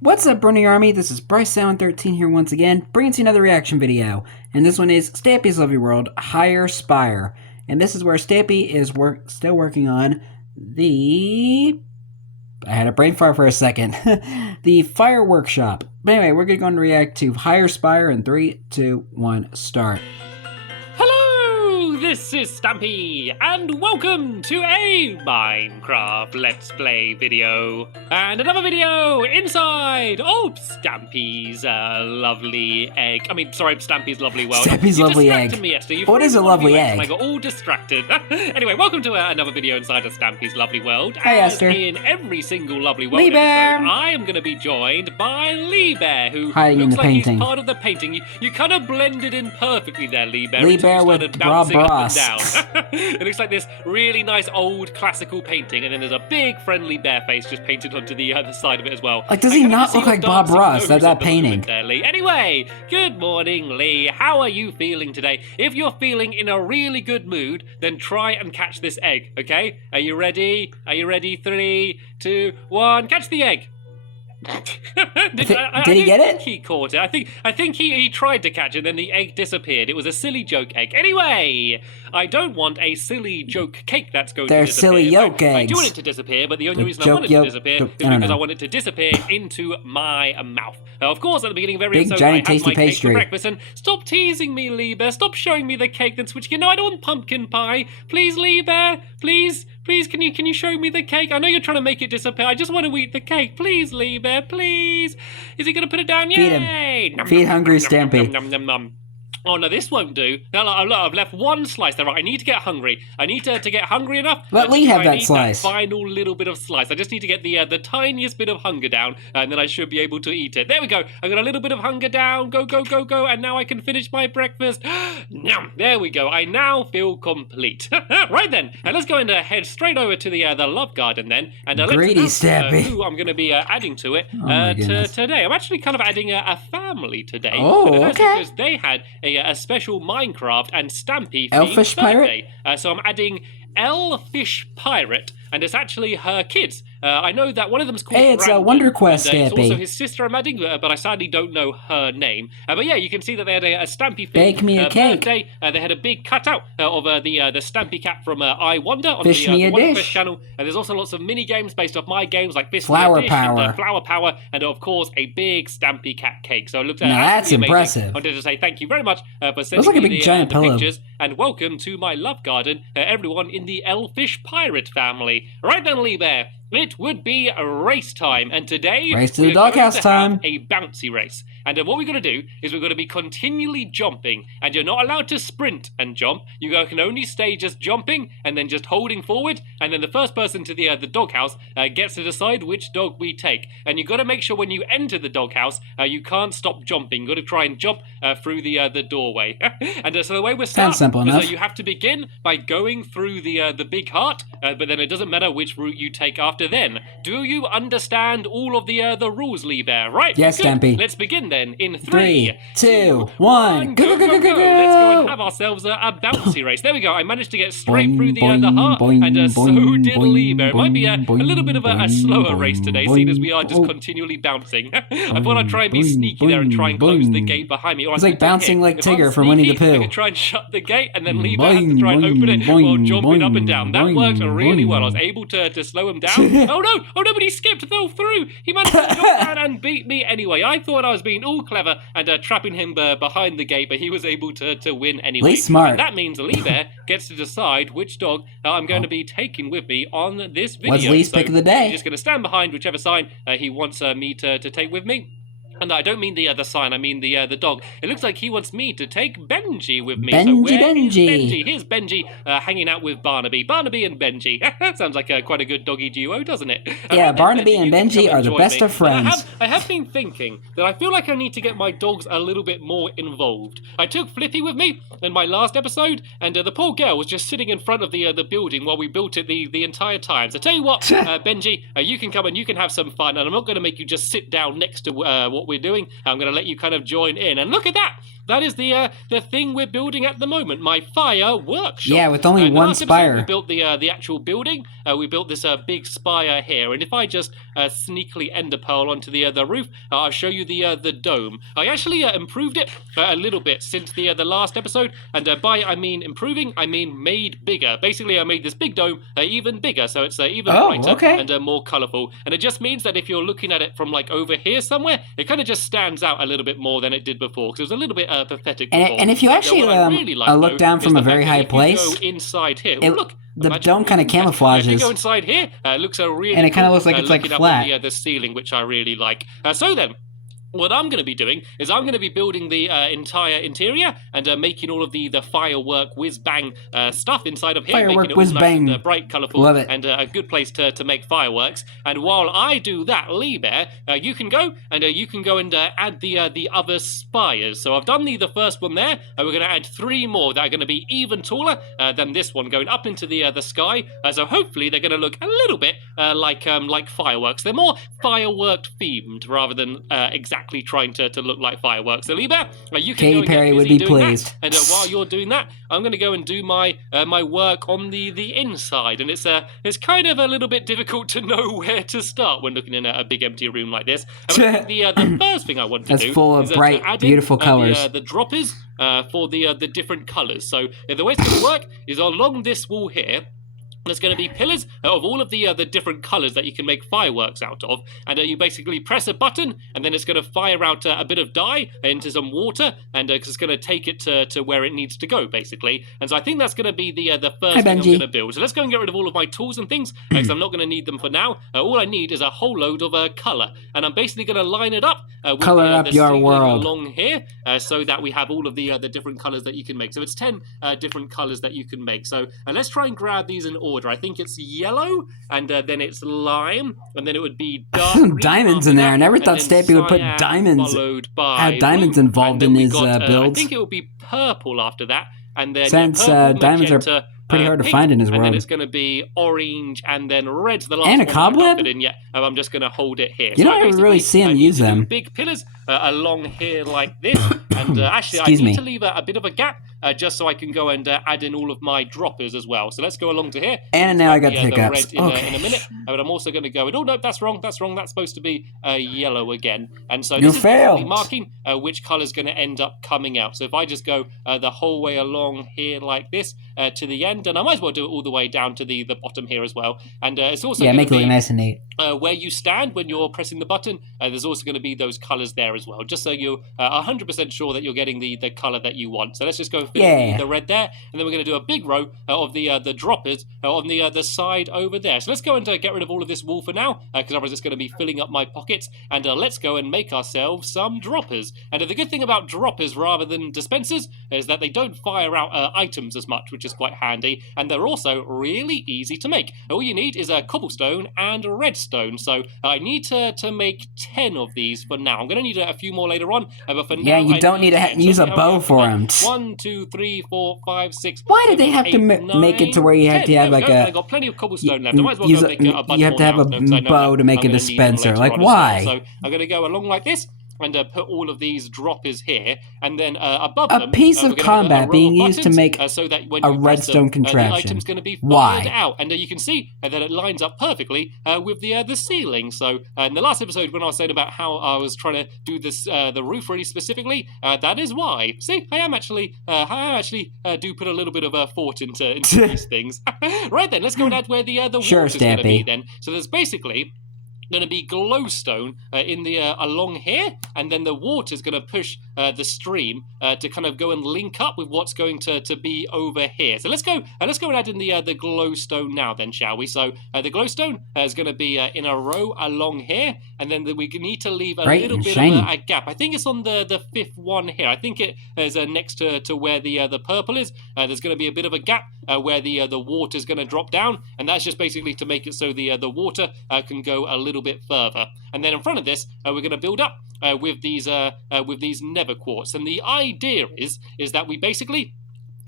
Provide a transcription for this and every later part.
What's up, Brony Army? This is BryceAllen13 here once again, bringing to you another reaction video. And this one is Stampy's Lovely World, Higher Spire. And this is where Stampy is still working on the... I had a brain fart for a second. The Fire Workshop. But anyway, we're going to react to Higher Spire in 3, 2, 1, start. Hello, this is Stampy, and welcome to a Minecraft Let's Play video. And another video inside of Stampy's lovely egg. Stampy's lovely world. Stampy's lovely egg. Me yesterday. What is a lovely egg? I got all distracted. Anyway, welcome to another video inside of Stampy's lovely world. Hi, Esther. In every single lovely world Lee Bear. episode, I am going to be joined by Lee Bear, who hiding in looks the like painting. he's part of the painting. You kind of blended in perfectly there, Lee Bear. Lee Bear with bouncing up and bras. down. It looks like this really nice old classical painting, and then there's a big friendly bear face just painted onto the other side of it as well. Like, does he not look like Bob Ross? That painting. There, Lee. Anyway, good morning, Lee. How are you feeling today? If you're feeling in a really good mood, then try and catch this egg, okay? Are you ready? Are you ready? 3, 2, 1, catch the egg. Did he get it? He caught it. I think he tried to catch it, and then the egg disappeared. It was a silly joke egg. Anyway, I don't want a silly joke cake that's going to disappear. They're silly yolk eggs. I do want it to disappear, but the only reason I want it to disappear is because I want it to disappear into my mouth. Of course, at the beginning of every episode, I have my cake for breakfast, and stop teasing me, Lee Bear. Stop showing me the cake, then switching it. No, I don't want pumpkin pie. Please, Lee Bear. Please. Please, can you show me the cake? I know you're trying to make it disappear. I just want to eat the cake. Please, Lee Bear, please. Is he going to put it down? Feed Yay! him. Feed hungry Stampy. Nom, nom, nom. Oh, no, this won't do. No, I've left one slice there. Right, I need to get hungry. I need to get hungry enough. Let Lee have that slice. That final little bit of slice. I just need to get the tiniest bit of hunger down, and then I should be able to eat it. There we go. I got a little bit of hunger down. Go, go, go, go. And now I can finish my breakfast. Nom. There we go. I now feel complete. Right then. And let's go and head straight over to the love garden then. And Greedy let's Stampy. who I'm going to be adding to it today. I'm actually kind of adding a family today. Oh, and that's okay. because they had a special Minecraft and Stampy Elfish birthday. So I'm adding Elfish Pirate, and it's actually her kids. I know that one of them's called Hey, it's Brandon, Wonder Quest, and, it's Stampy. also his sister I'm adding, but I sadly don't know her name. But yeah, you can see that they had a Stampy Bake me a cake. birthday. They had a big cutout of the Stampy cat from I Wonder on Fish me the a Wonder dish. Quest channel. And there's also lots of mini games based off my games like Fish Flower Me a Dish Power. and Flower Power, and of course a big Stampy cat cake. So it looks Now that's absolutely amazing. impressive. I wanted to say thank you very much for sending Looks like a me big the, giant the pillow. pictures, and welcome to my love garden, everyone in the Elfish Pirate family. Right then, Lee Bear, it would be a race time, and today Race to the we're going doghouse to time. have a bouncy race. And what we're going to do is we're going to be continually jumping, and you're not allowed to sprint and jump. You can only stay just jumping and then just holding forward, and then the first person to the doghouse gets to decide which dog we take. And you've got to make sure when you enter the doghouse, you can't stop jumping. You've got to try and jump through the doorway. And so the way we're starting, simple enough. you have to begin by going through the big heart, but then it doesn't matter which route you take after then. Do you understand all of the rules, Lee Bear? Right? Yes, Good. Stampy. Let's begin then in 3, 2, 1. Go, go, go, go, go, go. Let's go and have ourselves a bouncy race. There we go. I managed to get straight Boing, through the boing, heart, boing, and so boing, did Lee Bear. It might be a boing, little bit of a boing, slower boing, race today, boing, seeing as we are just boing. continually bouncing. I thought I'd try and be Boing, sneaky there and try and close the boing. gate behind me. Or It's I like could do bouncing here. like If I'm Tigger from Winnie the sneaky, I Pooh. could try and shut the gate, and then Lee Bear has to Boing, try and open it boing, while jumping up and boing, down. That boing, worked really well. I was boing. able to slow him down. Oh no, but he skipped through. He managed to jump down and beat me anyway. I thought I was being all clever and trapping him behind the gate, but he was able to win anyway. Lee's smart. And that means Lee Bear gets to decide which dog I'm going to be taking with me on this video. What's Lee's pick of the day? He's just going to stand behind whichever sign he wants me to take with me. And I don't mean the sign, I mean the dog. It looks like he wants me to take Benji with me. So where is Benji? Here's Benji hanging out with Barnaby. Barnaby and Benji. Sounds like quite a good doggy duo, doesn't it? Yeah, Barnaby and you can Benji come are the join best me. of friends. I have been thinking that I feel like I need to get my dogs a little bit more involved. I took Flippy with me in my last episode, and the poor girl was just sitting in front of the building while we built it the entire time. So tell you what, Benji, you can come and you can have some fun, and I'm not going to make you just sit down next to what we're doing. I'm going to let you kind of join in. And look at that! that is the thing we're building at the moment, my fire workshop. Yeah, with only one spire. We built the actual building. We built this big spire here, and if I just sneakily ender pearl onto the roof, I'll show you the dome. I actually improved it a little bit since the last episode, and by I mean improving, I mean made bigger. Basically, I made this big dome even bigger, so it's even brighter and more colourful. And it just means that if you're looking at it from like over here somewhere, it kind of just stands out a little bit more than it did before, because it was a little bit pathetic before. And if you actually look down from a very high place, go inside here, look. The dome kind of camouflages. If you go inside here, it looks really and it kind of looks like it's like flat. Up on the ceiling, which I really like. So then, what I'm going to be doing is I'm going to be building the entire interior and making all of the firework whiz-bang stuff inside of here. Firework making it whiz-bang. Nice and, bright, colourful, Love it. and a good place to make fireworks. And while I do that, Lee Bear, you can go and add the other spires. So I've done the first one there. We're going to add 3 more that are going to be even taller than this one, going up into the sky. So hopefully they're going to look a little bit like fireworks. They're more firework themed rather than exactly trying to look like fireworks. So, Lee Bear, you can Katy go and Perry get would busy be doing pleased. that. And while you're doing that, I'm going to go and do my my work on the inside. And it's kind of a little bit difficult to know where to start when looking in a big empty room like this. The first thing I want to do full of is bright, to add beautiful colors. the droppers for the different colors. So the way it's going to work is along this wall here. There's going to be pillars of all of the different colours that you can make fireworks out of, and you basically press a button, and then it's going to fire out a bit of dye into some water, and it's going to take it to where it needs to go, basically. And so I think that's going to be the first thing I'm going to build. So let's go and get rid of all of my tools and things, because I'm not going to need them for now. All I need is a whole load of colour, and I'm basically going to line it up with the your world along here, so that we have all of the different colours that you can make. So it's 10 different colours that you can make. So let's try and grab these in order. I think it's yellow, and then it's lime, and then it would be dark green diamonds in there. I never thought Stampy would put diamonds. Add diamonds involved in his builds. I think it would be purple after that, and then since diamonds are pretty hard to find in his world. And then it's going to be orange, and then red's the last and one. a cobweb? In yet. I'm just going to hold it here. You don't really see him use them. Big pillars along here like this, and actually I need to leave a bit of a gap just so I can go and add in all of my droppers as well. So let's go along to here. And now I got the hiccups. In a minute. But I'm also going to go, oh no, that's wrong. That's supposed to be yellow again. And so this is basically marking which colour is going to end up coming out. So if I just go the whole way along here like this to the end, and I might as well do it all the way down to the bottom here as well. And it's also make it look nice and neat. Where you stand when you're pressing the button, there's also going to be those colours there as well, just so you're 100% sure that you're getting the colour that you want. So let's just go fill the red there, and then we're going to do a big row of the droppers on the side over there. So let's go and get rid of all of this wool for now, because otherwise it's going to be filling up my pockets, and let's go and make ourselves some droppers. And the good thing about droppers rather than dispensers is that they don't fire out items as much, which is quite handy, and they're also really easy to make. All you need is a cobblestone and redstone, so I need to make 10 of these for now. I'm going to need a few more later on, but for now you don't need to use a bow for them. 1, 2, 3, 4, 5, 6. Why did they have to make it to where you have to have like I got plenty of cobblestone left. I might as well go make a bunch you have to have a bow to make a dispenser. Like why? So I'm going to go along like this and put all of these droppers here, and then above them, a piece of combat being used to make so that when a you redstone contraption. The item's going to be fired out, and you can see that it lines up perfectly with the ceiling. So in the last episode, when I was saying about how I was trying to do this the roof really specifically, that is why. See, I actually do put a little bit of a thought into these things. Right then, let's go and add where the water's going to be then. So there's basically going to be glowstone in the along here, and then the water is going to push the stream to kind of go and link up with what's going to be over here. So let's go and add in the glowstone now then, shall we? So the glowstone is going to be in a row along here, and then we need to leave a little bit of a gap. I think it's on the fifth one here. I think it is next to where the purple is. There's going to be a bit of a gap where the water is going to drop down, and that's just basically to make it so the water can go a little bit further. And then in front of this, we're going to build up with these nether quartz. And the idea is that we basically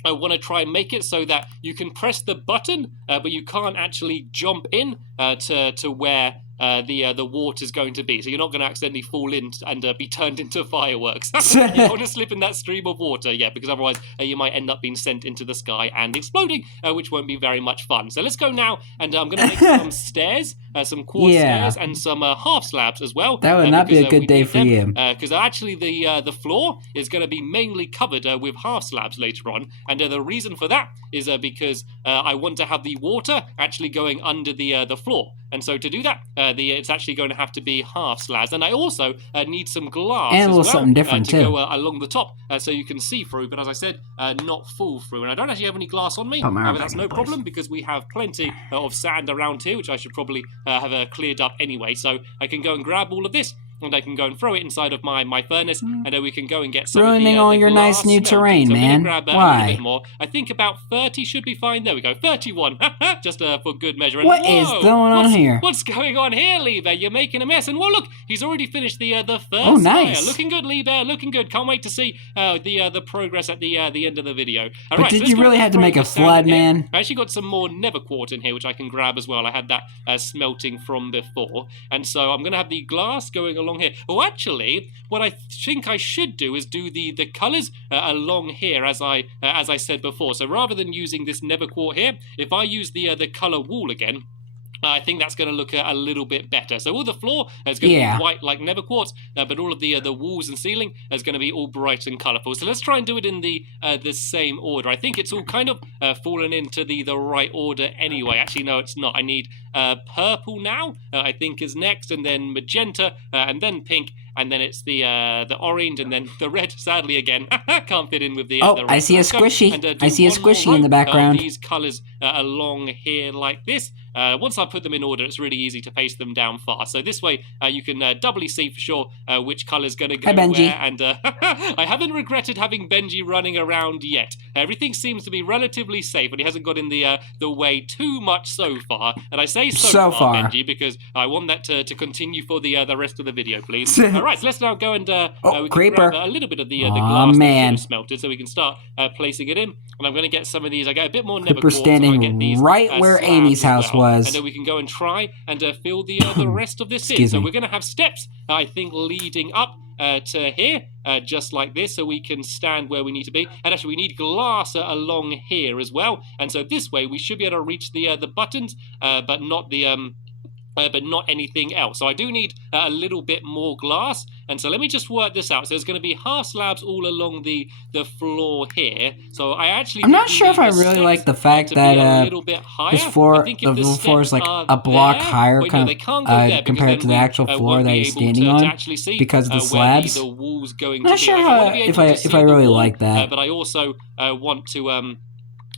I want to try and make it so that you can press the button, but you can't actually jump in to where the water's going to be. So you're not going to accidentally fall in and be turned into fireworks. You don't want to slip in that stream of water, yeah, because otherwise you might end up being sent into the sky and exploding, which won't be very much fun. So let's go now, and I'm going to make some stairs, some quartz stairs, and some half slabs as well. That would not be a good day for you. Because actually the floor is going to be mainly covered with half slabs later on, and the reason for that is because I want to have the water actually going under the floor. And so to do that, it's actually going to have to be half slabs. And I also need some glass and a little something different to too. go along the top so you can see through. But as I said, not fall through. And I don't actually have any glass on me, but that's no problem because we have plenty of sand around here, which I should probably have cleared up anyway. So I can go and grab all of this, and I can go and throw it inside of my furnace, and then we can go and get some ruining all your nice new terrain, man. Grab, Why? A little bit more. I think about 30 should be fine. There we go, 31. Just for good measure. And what is going on here? What's going on here, Lee Bear? You're making a mess. And well, look, he's already finished the first nice. Spire. Looking good, Lee Bear. Looking good. Can't wait to see the progress at the end of the video. But right, did you really have to make a flood, man? I actually got some more nether quartz in here, which I can grab as well. I had that smelting from before, and so I'm gonna have the glass going along here. Oh, actually, what I think I should do is do the colours along here, as I said before. So rather than using this nether quartz here, if I use the colour wall again, I think that's going to look a little bit better. So all the floor is going to be white like nether quartz, but all of the walls and ceiling is going to be all bright and colourful. So let's try and do it in the same order. I think it's all kind of fallen into the right order anyway. Actually, no, it's not. I need purple now, I think is next, and then magenta, and then pink, and then it's the orange, and then the red. Sadly, again, can't fit in with the. Oh, I see a squishy. I see a squishy in the background. These colours along here like this. Once I put them in order, it's really easy to paste them down fast. So this way, you can doubly see for sure which colour's going to go where. And I haven't regretted having Benji running around yet. Everything seems to be relatively safe, and he hasn't got in the way too much so far. And I say so far, Benji, because I want that to continue for the rest of the video, please. All right, so let's now go and we can creeper. grab a little bit of the glass that's smelted, so we can start placing it in. And I'm going to get some of these. I get a bit more nether quartz. Standing right where Amy's house was. And then we can go and try and fill the rest of this in. So we're going to have steps, I think, leading up to here, just like this, so we can stand where we need to be. And actually, we need glass along here as well. And so this way, we should be able to reach the buttons, but not the but not anything else. So I do need a little bit more glass, and so let me just work this out. So there's going to be half slabs all along the floor here. So I'm not sure if I really like the fact that this floor, the floor is like a block higher, kind of compared to the actual floor that he's standing on, because of the slabs. I'm not sure if I really like that. But I also want to.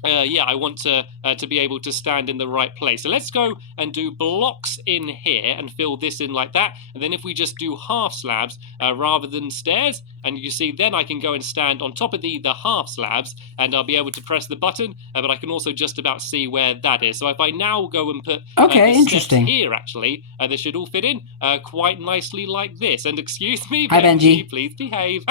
I want to be able to stand in the right place. So let's go and do blocks in here and fill this in like that. And then if we just do half slabs rather than stairs, and you see then I can go and stand on top of the half slabs, and I'll be able to press the button, but I can also just about see where that is. So if I now go and put the steps here, actually, they should all fit in quite nicely like this. And excuse me, hi, Benji. Please behave.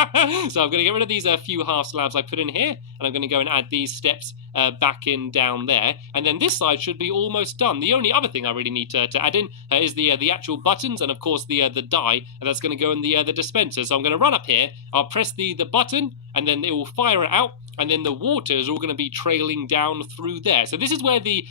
So I'm going to get rid of these few half slabs I put in here, and I'm going to go and add these steps back in down there, and then this side should be almost done. The only other thing I really need to add in is the actual buttons, and of course the dye, and that's going to go in the dispenser. So I'm going to run up here, I'll press the button, and then it will fire it out, and then the water is all going to be trailing down through there. So this is where the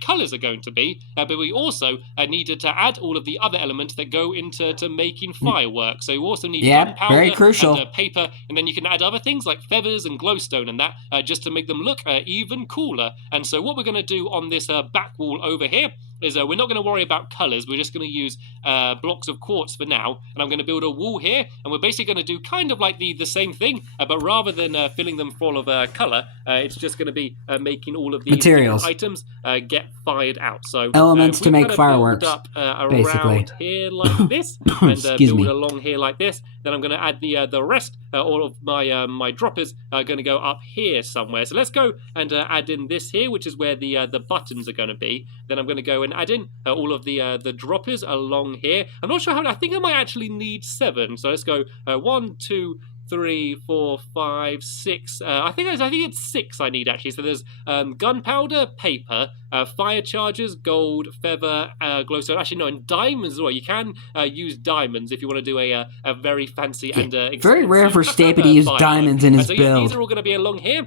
colours are going to be, but we also needed to add all of the other elements that go into making fireworks. So you also need gunpowder, very crucial, and paper, and then you can add other things like feathers and glowstone and that, just to make them look even cooler. And so what we're going to do on this back wall over here is we're not going to worry about colours. We're just going to use blocks of quartz for now, and I'm going to build a wall here, and we're basically going to do kind of like the same thing, but rather than filling them full of colour, it's just going to be making all of these materials items get fired out. So elements to make fireworks, up, basically. Around here like this, and build along here like this. Then I'm going to add the rest. All of my droppers are going to go up here somewhere. So let's go and add in this here, which is where the buttons are going to be. Then I'm going to go and add in all of the droppers along here. I'm not sure how. I think I might actually need 7. So let's go 1, 2, 3, 4, 5, 6. I think it's 6 I need actually. So there's gunpowder, paper, fire charges, gold, feather, glowstone. Actually, no, and diamonds as well. You can use diamonds if you want to do a very fancy and very rare for Stampy to use diamonds in his build. Yeah, these are all going to be along here.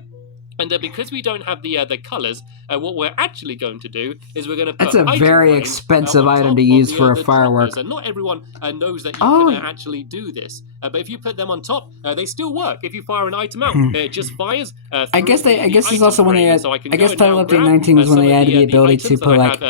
And because we don't have the colours, what we're actually going to do is we're going to put That's a very expensive item to use for a firework. And not everyone knows that you can actually do this. But if you put them on top, they still work. If you fire an item out, it just fires. I guess this is also when they add. I guess Title Update 19 was when they added the ability to put like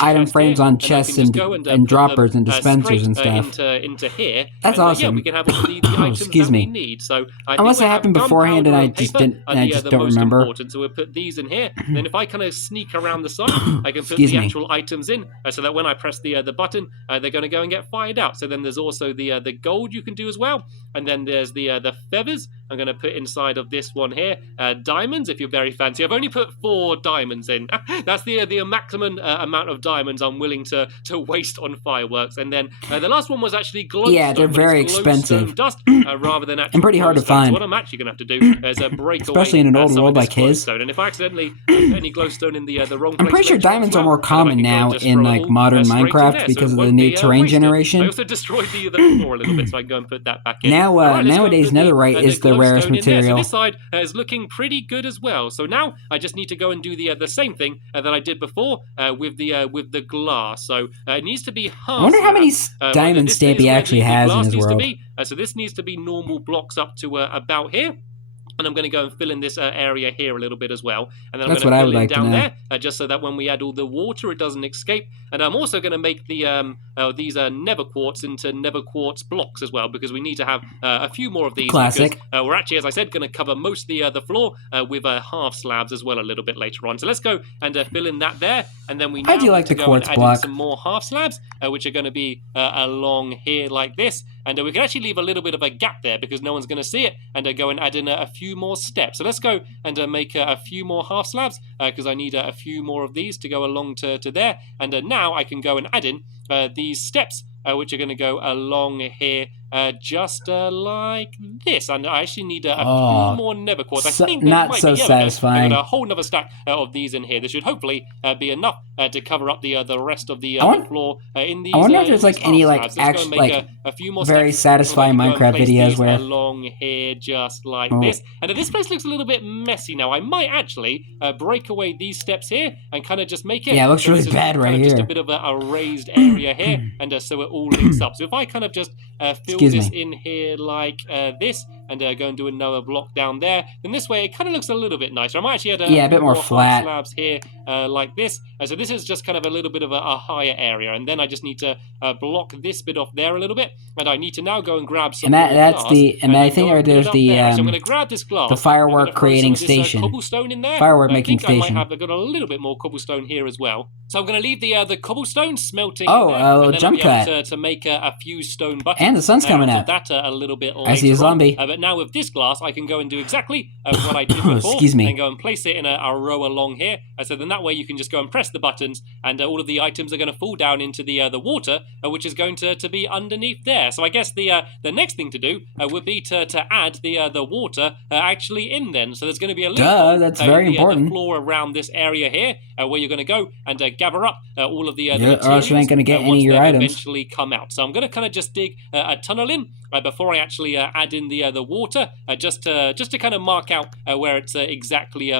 item frames on chests and droppers and dispensers and stuff. Into here. That's awesome. Yeah, we can have all the items that we need. So unless it happened beforehand and I just don't remember. So we'll put these in here. Then if I kind of sneak around the side, I can put the actual items in, so that when I press the button, they're going to go and get fired out. So then there's also the gold you can do as well, and then there's the feathers. I'm going to put inside of this one here diamonds if you're very fancy. I've only put 4 diamonds in. That's the maximum amount of diamonds I'm willing to waste on fireworks. And then the last one was actually glowstone. Yeah, they're very expensive. Dust rather than actually and pretty hard to find. So what I'm actually going to have to do is break especially in an old world like his. And if I accidentally put any glowstone in the wrong place, I'm pretty sure diamonds are more common now in like modern Minecraft because of the new terrain generation. I also destroyed the floor a little bit, so I can go and put that back in. Now, nowadays, netherite is the rarest material. So this side is looking pretty good as well. So now I just need to go and do the same thing that I did before with the glass. So it needs to be half. I wonder how many diamonds Stampy actually has in his world. So this needs to be normal blocks up to about here. And I'm going to go and fill in this area here a little bit as well. And then I'm going to fill in down there, just so that when we add all the water, it doesn't escape. And I'm also going to make the these nether quartz into nether quartz blocks as well, because we need to have a few more of these. Classic. Because, we're actually, as I said, going to cover most of the floor with half slabs as well a little bit later on. So let's go and fill in that there. And then we now need to go and add in some more half slabs, which are going to be along here like this. And we can actually leave a little bit of a gap there because no one's going to see it, and go and add in a few more steps. So let's go and make a few more half slabs because I need a few more of these to go along to there. And now I can go and add in these steps which are going to go along here just like this. And I actually need a few more nether quartz. I think not so satisfying. I've got a whole nother stack of these in here. This should hopefully be enough to cover up the rest of the floor in these. I wonder if there's like any like actually like a few more very satisfying Minecraft videos where along here just like this. And this place looks a little bit messy now. I might actually break away these steps here and kind of just make it. Yeah, it looks really bad right here. Just a bit of a raised area here, and so it all links up. So if I kind of just fill this in here like this, and go and do another block down there, then this way it kind of looks a little bit nicer. I might actually add a bit more flat slabs here like this. So this is just kind of a little bit of a higher area, and then I just need to block this bit off there a little bit, and I need to now go and grab some that's glass, the and I think there's the so I'm going to grab this glass, the firework creating station, cobblestone in there. Firework making station. I've got a little bit more cobblestone here as well, so I'm going to leave the cobblestone smelting. Jump cut to make a few stone buttons, and the sun's coming out. That a little bit later I see a zombie. But now with this glass, I can go and do exactly what I did before. And go and place it in a row along here. So then that way you can just go and press the buttons, and all of the items are going to fall down into the water, which is going to be underneath there. So I guess the next thing to do would be to add the water actually in then. So there's going to be a little that's very important. The floor around this area here, where you're going to go and gather up all of the materials. Or else you ain't going to get any of your items. Eventually come out. So I'm going to kind of just dig a tunnel in before I actually add in the water, just to kind of mark out where it's exactly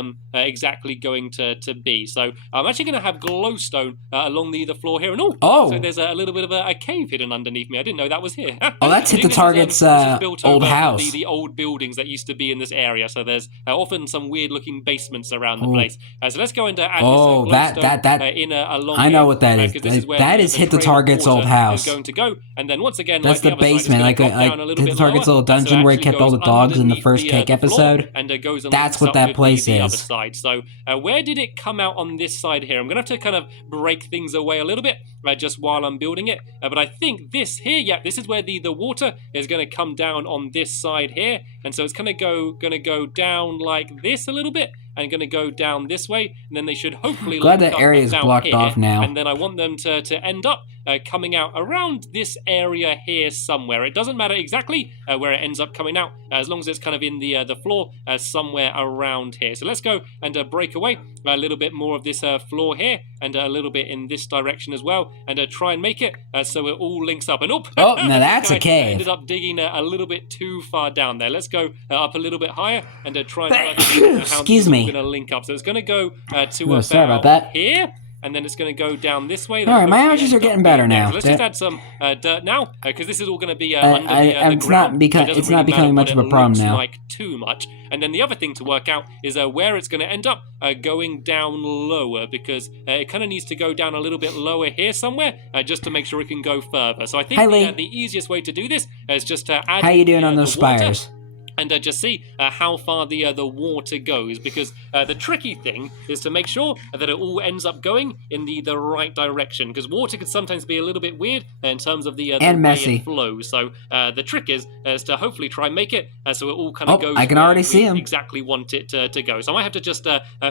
going to be. So I'm actually going to have glowstone along the floor here, and so there's a little bit of a cave hidden underneath me. I didn't know that was here. That's hit the target's old house. The old buildings that used to be in this area. So there's often some weird looking basements around the place. So let's go and add this glowstone in along. I know what that is. That is hit the target's old house. Going to go, and then once again, that's the basement, like the target's little dungeon where he kept all the dogs in the first Cake episode. And goes that's what that place is. Other side. So where did it come out on this side here? I'm going to have to kind of break things away a little bit just while I'm building it. But I think this here, this is where the water is going to come down on this side here. And so it's kind of going to go down like this a little bit. and going to go down this way, and then they should hopefully glad link that up area is down blocked here, off now. and then I want them to end up coming out around this area here somewhere. It doesn't matter exactly where it ends up coming out, as long as it's kind of in the floor somewhere around here. So let's go and break away a little bit more of this floor here, and a little bit in this direction as well, and try and make it so it all links up. And oh, now that's a cave. I ended up digging a little bit too far down there. Let's go up a little bit higher and try and work out how this is going to link up. So it's going to go to sorry about that. Here. And then it's going to go down this way. All right, my allergies are getting better now. So let's just add some dirt now, because this is all going to be under the ground. It's not becoming much of a problem now. Like too much. And then the other thing to work out is where it's going to end up going down lower, because it kind of needs to go down a little bit lower here somewhere, just to make sure it can go further. So I think the easiest way to do this is just to add. How you doing on those spires? And just see how far the water goes, because the tricky thing is to make sure that it all ends up going in the right direction, because water can sometimes be a little bit weird in terms of the way it flows. So the trick is to hopefully try and make it so it all kind of goes. I can already see him. Exactly want it to go. So I might have to just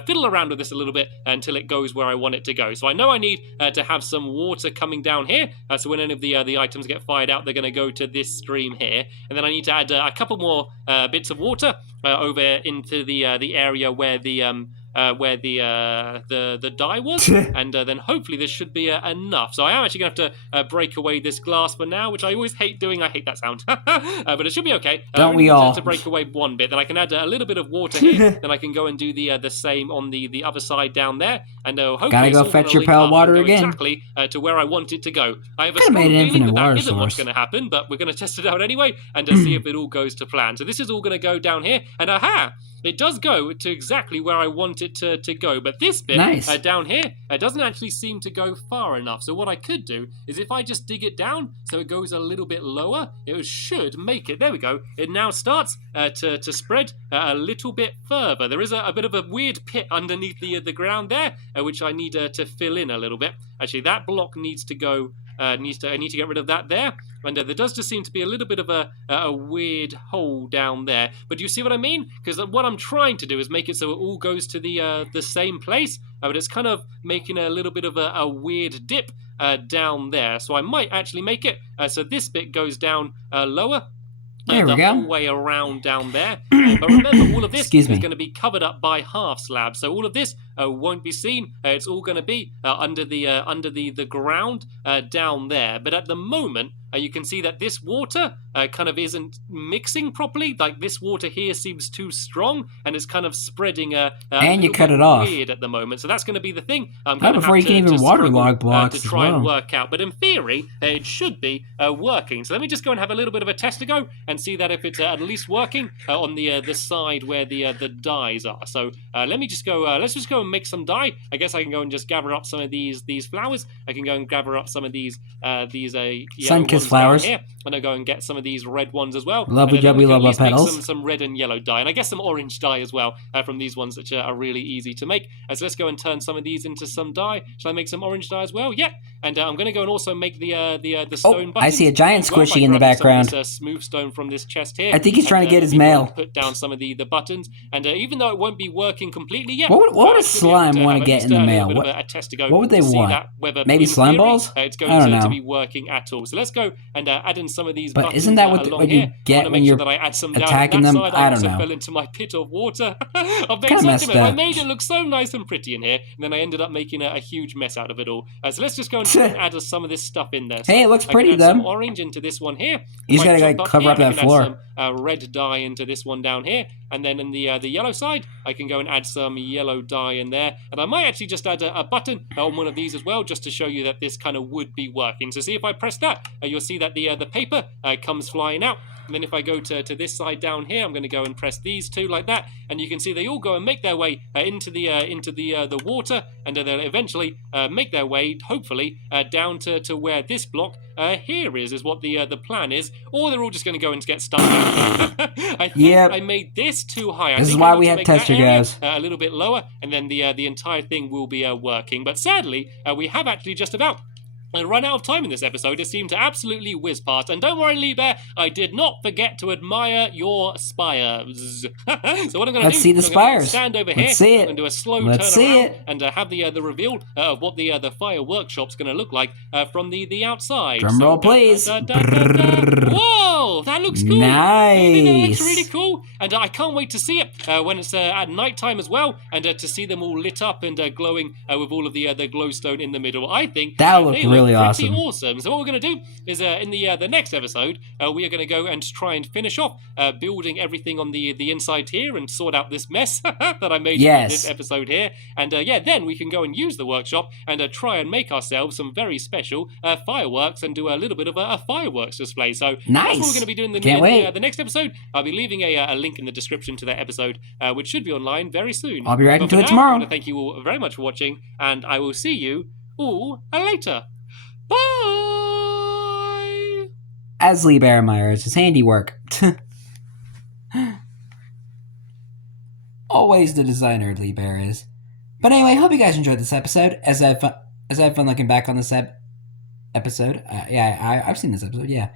fiddle around with this a little bit until it goes where I want it to go. So I know I need to have some water coming down here, so when any of the items get fired out, they're going to go to this stream here, and then I need to add a couple more bits of water over into the area where the dye was, and then hopefully this should be enough. So I am actually going to have to break away this glass for now, which I always hate doing. I hate that sound. But it should be okay. Don't we all? To break away one bit, then I can add a little bit of water here, then I can go and do the same on the other side down there, and hopefully gotta go fetch your pail of water again. Exactly to where I want it to go. I have a strong feeling that isn't what's going to happen, but we're going to test it out anyway, and see if it all goes to plan. So this is all going to go down here, and aha! It does go to exactly where I want it to go, but this bit down here doesn't actually seem to go far enough. So what I could do is if I just dig it down so it goes a little bit lower, it should make it. There we go. It now starts to spread a little bit further. There is a bit of a weird pit underneath the ground there, which I need to fill in a little bit. Actually, that block needs to go. I need to get rid of that there, and there does just seem to be a little bit of a weird hole down there. But do you see what I mean? Because what I'm trying to do is make it so it all goes to the same place, but it's kind of making a little bit of a weird dip down there. So I might actually make it so this bit goes down lower. There we go. Whole way around down there. But remember, all of this is going to be covered up by half slabs. So all of this won't be seen. It's all going to be under the ground down there. But at the moment, you can see that this water kind of isn't mixing properly. Like this water here seems too strong, and it's kind of spreading and you cut it off. Weird at the moment. So that's going to be the thing. I'm going to before you can even waterlog blocks to try and work out. But in theory, it should be working. So let me just go and have a little bit of a test to go and see that if it's at least working on the side where the dyes are. So let me just go. Let's just go and make some dye. I guess I can go and just gather up some of these flowers. I can go and gather up some of these sun-kissed flowers. Here, and I'll go and get some of these red ones as well. Lovely jubbly love petals. Some red and yellow dye, and I guess some orange dye as well from these ones, which are really easy to make. So let's go and turn some of these into some dye. Shall I make some orange dye as well? Yeah. And I'm going to go and also make the stone buttons. I see a giant squishy in the background. This, smooth stone from this chest here. I think he's trying to get his mail. Put down some of the buttons, and even though it won't be working completely yet, what would a slime want to get in the mail? What would they want? Maybe slime balls? It's going to be working at all. So let's go and add in some of these buttons. But isn't that what you get when you're attacking them? I don't know. I fell into my pit of water. I made it look so nice and pretty in here, and then I ended up making a huge mess out of it all. So let's just go and add some of this stuff in there. So hey, it looks pretty though. Some orange into this one here. You just gotta cover up that floor. Some red dye into this one down here, and then in the yellow side, I can go and add some yellow dye in there. And I might actually just add a button on one of these as well, just to show you that this kind of would be working. So see if I press that, you'll see that the paper comes flying out. And then if I go to this side down here, I'm going to go and press these two like that, and you can see they all go and make their way into the water, and they'll eventually make their way, hopefully, down to where this block here is what the plan is, or they're all just going to go and get stuck. I think I made this too high. This is why we had tester guys. A little bit lower, and then the entire thing will be working. But sadly, we have actually just about I ran out of time in this episode. It seemed to absolutely whiz past. And don't worry, Lee Bear, I did not forget to admire your spires. So what I'm going to do Let's see the spires. Stand over here. Let's see it. I'm going to do a slow Let's turn see around it. and have the reveal of what the fire workshop's going to look like from the outside. Drum roll, please. Whoa, that looks cool. Nice. That looks really cool. And I can't wait to see it when it's at night time as well, and to see them all lit up and glowing with all of the glowstone in the middle. I think that'll look really awesome. So what we're going to do is in the next episode, we are going to go and try and finish off building everything on the inside here and sort out this mess that I made in this episode here. And then we can go and use the workshop and try and make ourselves some very special fireworks and do a little bit of a fireworks display. So nice. That's what we're going to be doing the next episode. I'll be leaving a link in the description to that episode, which should be online very soon. I'll be right into it tomorrow. I want to thank you all very much for watching, and I will see you all later. Bye! As Lee Bear admires his handiwork. Always the designer Lee Bear is. But anyway, hope you guys enjoyed this episode. As I have fun looking back on this episode. I've seen this episode, yeah.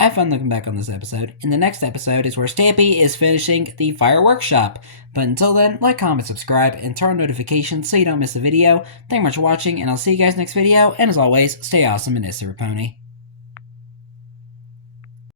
I have fun looking back on this episode. In the next episode is where Stampy is finishing the fire workshop. But until then, like, comment, subscribe, and turn on notifications so you don't miss a video. Thank you much for watching, and I'll see you guys next video. And as always, stay awesome and S6EP43.